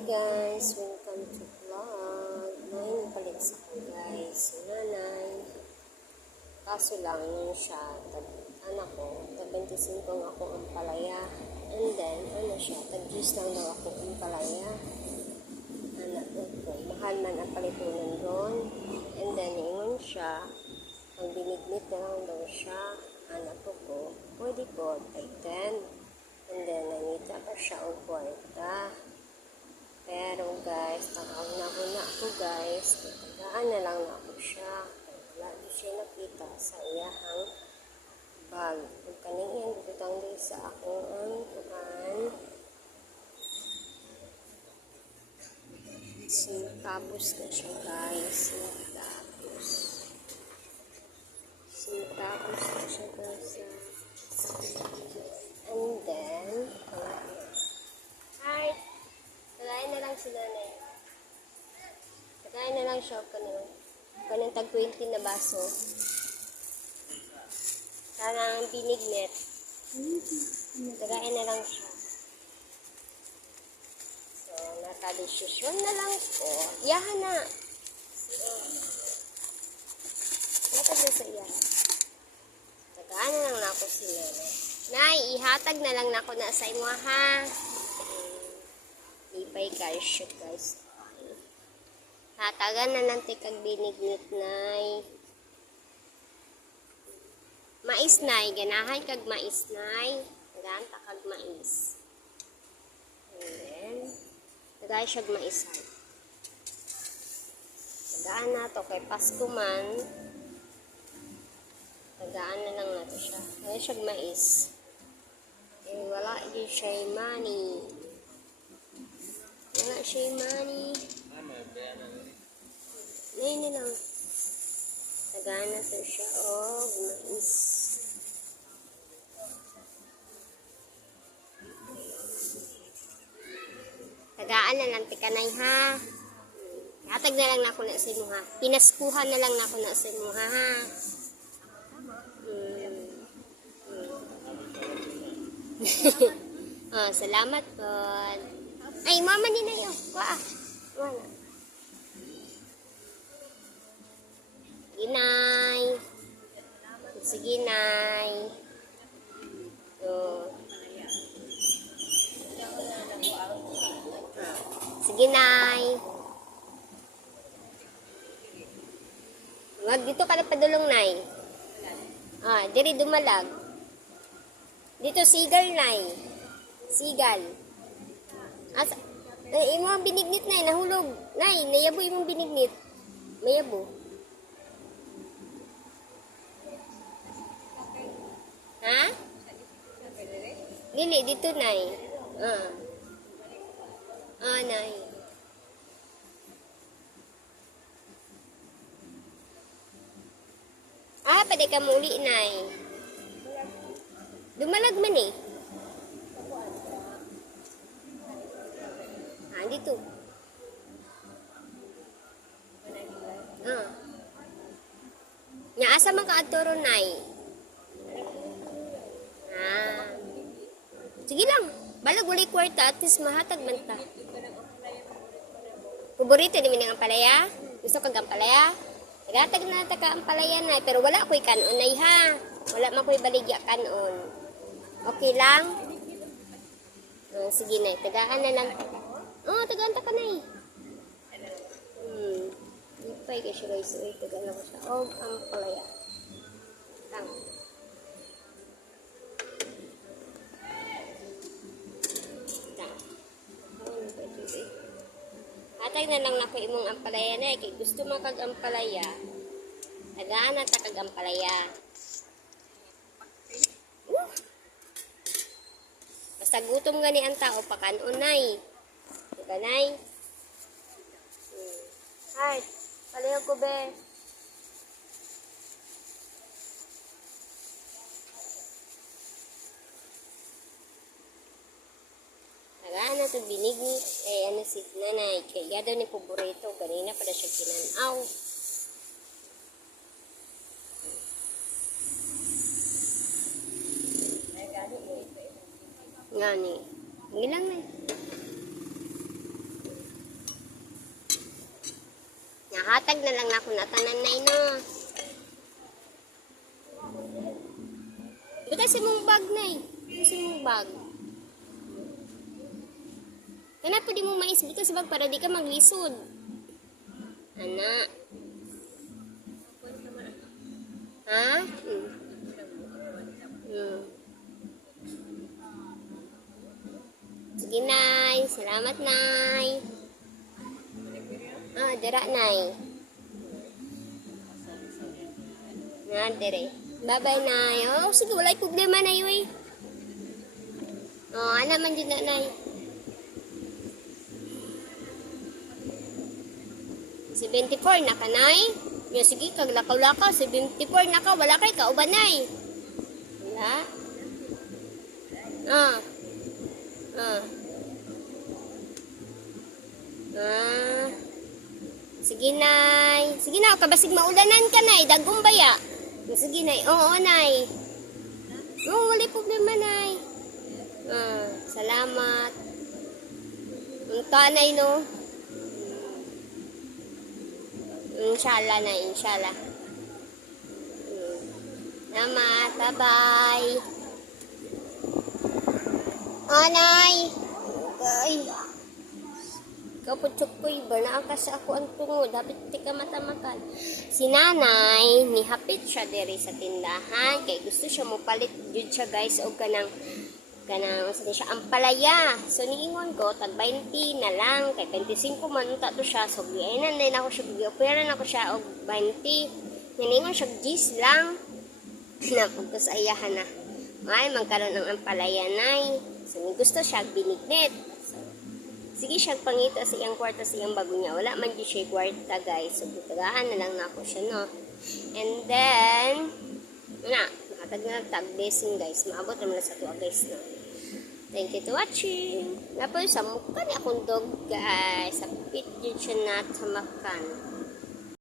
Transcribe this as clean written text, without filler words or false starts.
Guys, welcome to vlog. Ngayon palit sa ko guys, si nanay. Kaso lang yun siya, anak ko, tag 25 ako ang palaya. And then, tag-juice lang daw ako ang palaya. Anak ko, mahal man ang palitunan doon. And then, ingon siya, ang binignit na lang daw siya. Anak ko, pwede po, ay 10. And then, nangita pa siya o 40. Pero guys, nakahuna ako guys. Natagaan na lang ako siya. Lagi siya nakita sa iyahang bag. Kung kaning iyan, butang din sa akong ang tukan. Sintabos na siya guys. Sintabos na siya guys. And then, hi! Tagayin na lang si nanay. Tagayin na lang siya kanang tag 20 na baso. Kanang binignet. Tagayin na lang siya. So, nakadesisyon na lang po. Iyahan na. Natag na sa iyahan. Tagaan na lang ako si nanay. Nay, ihatag na lang ako na sa imo ha. Ipay guys, guys. Hatagan na lang tikag binignit nay. Mais nay, ganahan kag mais nay. Ganta kag mais. And then, tagay siya mais hay. Tagaan na to kay Pasko man. Tagaan na lang nato siya. Tagay siya mais. Eh, wala din siya money. Wala siya money. Ngayon na lang. Tagana to siya. Oh, mais. Tagaan na lang. Tikanay ha. Hatag na lang na ako na sa imo ha. Pinaskuhan na lang na ako na sa imo ha. Oh, salamat po. Ay, mama din na yun. Kuha. Wala. Ginay. Sige, Nay. So. Sige, Nay. Wag dito ka na padulong, Nay. Ah, diri dumalag. Dito sigal, Nay. Sigal. Asa, imo ang binignit nay, nahulog. Nay, nayabo imong binignit. Mayabo. Ha? Dili, dito nay. Nay. Pwede ka muli, nay. Dumalag man eh. Dito. Nya asa man ka adto ron nay? Sige lang. Balag walay kwarta at least mahatag man ta. Paborito di man ang palaya? Gusto kag ang palaya? Tagatag na ta ka ang palaya nay pero wala koy kanon nay ha. Wala man koy baligya kanon. Okay lang? Sige nay, tagaan na lang. Tagaanta ka na eh. Ipay ka siya guys. Tagaan ako siya. Ang palaya. Tang. Hatag na lang ako imong ampalaya na eh. Kaya gusto makag ampalaya. Tagaan na takag ampalaya. Basta gutom gani ang tao pakanon-nay. Ganay. Ay, palayo ko be. Tagaan na ito binigni. Si nanay. Kaya daw ni paborito. Ganina pala siya kinanaw. Nga ni. Ngilang na. Hatag na lang na ako na tanan na ino. Butas mong bag na eh. Butas mong bag. Kana pwede mong mais butas bag para di ka maglisod. Ana. Ha? Sige, Nay. Salamat, Nay. Dira, Nay. Dire. Bye-bye, Nay. Oh, sige, walay problema na yun. Ano man din na, Nay. 74 na ka, Nay. Yo, sige, kaglakaw-lakaw. 74 na ka. Wala kay kauban, Nay. Wala. Sige, Nay. Sige na, kabasig maulanan ka, Nay. Dagong baya. Sige, Nay. Oo, Nay. Wala problema, Nay. Salamat. Unta, Nay, no? Inshallah, Nay. Inshallah. Salamat. Bye-bye. Nay. Ay. Kaputsok ko iba na ka sa ako ang tungod. Hapit ti ka matamakan. Si Nanay, nihapit siya diri sa tindahan. Kay gusto siya mo palit jud siya guys. O kanang sa siya ang palaya. So niingon ko, tag 20 na lang. Kay 25 man unta to siya. So giainan din ako siya. Giopera ako siya og 20. Niingon siya gis lang. Napagkasayahan na. Ay, magkaroon ng ampalaya, Nay. So, gusto siya binignit. So, sige siya pangita sa iyang kwarta sa iyang bago niya. Wala man di siya kwarta, guys. So, butagaan na lang na ako siya, no? And then, nakatag na tag blessing, guys. Maabot naman na sa tuwa, guys, no? Thank you to watching. Napos, sa mukha ni akong dog, guys. Sapit yun siya na sa makan.